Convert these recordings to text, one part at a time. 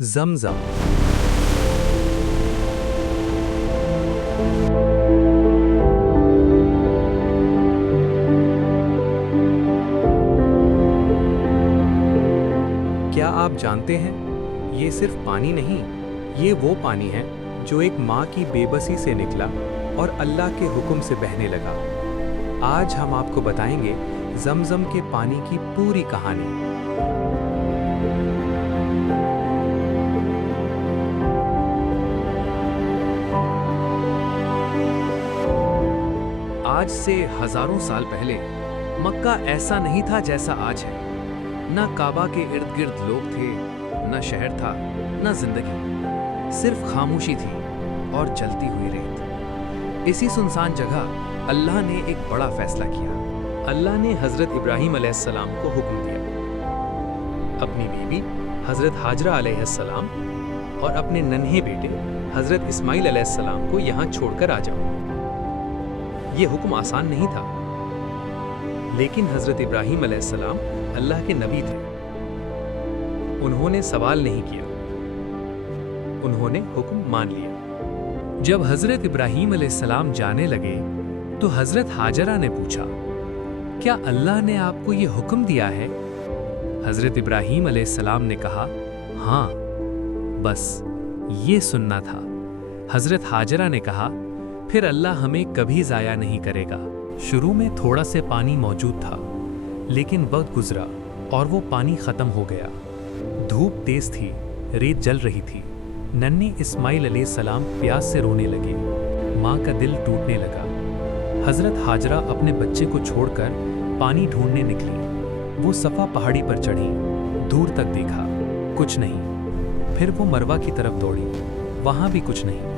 زمزم۔ کیا آپ جانتے ہیں یہ صرف پانی نہیں، یہ وہ پانی ہے جو ایک ماں کی بے بسی سے نکلا اور اللہ کے حکم سے بہنے لگا۔ آج ہم آپ کو بتائیں گے زمزم کے پانی کی پوری کہانی۔ آج سے ہزاروں سال پہلے مکہ ایسا نہیں تھا جیسا آج ہے۔ نہ کعبہ کے ارد گرد لوگ تھے، نہ شہر تھا، نہ زندگی، صرف خاموشی تھی اور جلتی ہوئی ریت۔ اسی سنسان جگہ اللہ نے ایک بڑا فیصلہ کیا۔ اللہ نے حضرت ابراہیم علیہ السلام کو حکم دیا، اپنی بیوی حضرت ہاجرہ علیہ السلام اور اپنے ننھے بیٹے حضرت اسماعیل علیہ السلام کو یہاں چھوڑ کر آ جاؤ۔ یہ حکم آسان نہیں تھا، لیکن حضرت ابراہیم علیہ السلام اللہ کے نبی تھے۔ انہوں نے سوال نہیں کیا، انہوں نے حکم مان لیا۔ جب حضرت ابراہیم علیہ السلام جانے لگے تو حضرت ہاجرہ نے پوچھا، کیا اللہ نے آپ کو یہ حکم دیا ہے؟ حضرت ابراہیم علیہ السلام نے کہا، ہاں، بس یہ سننا تھا۔ حضرت ہاجرہ نے کہا، پھر اللہ ہمیں کبھی ضائع نہیں کرے گا۔ شروع میں تھوڑا سے پانی موجود تھا، لیکن وقت گزرا اور وہ پانی ختم ہو گیا۔ دھوپ تیز تھی، ریت جل رہی تھی۔ ننھے اسماعیل علیہ السلام پیاس سے رونے لگے، ماں کا دل ٹوٹنے لگا۔ حضرت ہاجرہ اپنے بچے کو چھوڑ کر پانی ڈھونڈنے نکلی۔ وہ صفا پہاڑی پر چڑھی، دور تک دیکھا، کچھ نہیں۔ پھر وہ مروہ کی طرف دوڑی، وہاں بھی کچھ نہیں۔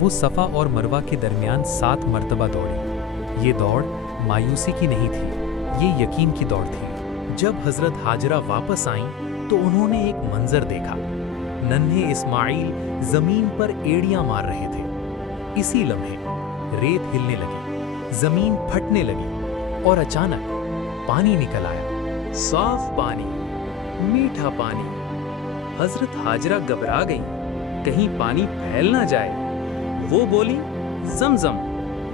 وہ صفا اور مروہ کے درمیان 7 مرتبہ دوڑی۔ یہ دوڑ مایوسی کی نہیں تھی، یہ یقین کی دوڑ تھی۔ جب حضرت ہاجرہ واپس آئیں تو انہوں نے ایک منظر دیکھا۔ ننھے اسماعیل زمین پر ایڑیاں مار رہے تھے۔ اسی لمحے ریت ہلنے لگی، زمین پھٹنے لگی اور اچانک پانی نکل آیا، صاف پانی، میٹھا پانی۔ حضرت ہاجرہ گھبرا گئیں، کہیں پانی پھیل نہ جائے۔ وہ بولی، زمزم،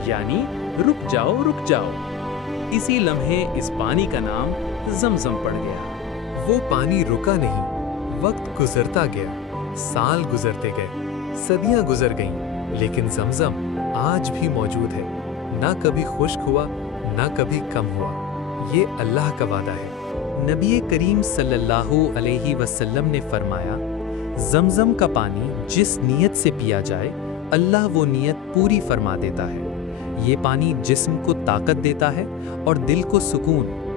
یعنی رک جاؤ رک جاؤ۔ اسی لمحے اس پانی کا نام زمزم پڑ گیا۔ وہ پانی رکا نہیں، وقت گزرتا گیا، سال گزرتے گئے، صدیاں گزر گئیں، لیکن زمزم آج بھی موجود ہے، نہ کبھی خشک ہوا، نہ کبھی کم ہوا۔ یہ اللہ کا وعدہ ہے۔ نبی کریم صلی اللہ علیہ وسلم نے فرمایا، زمزم کا پانی جس نیت سے پیا جائے اللہ وہ نیت پوری فرما دیتا ہے۔ یہ پانی جسم کو طاقت دیتا ہے اور دل کو سکون،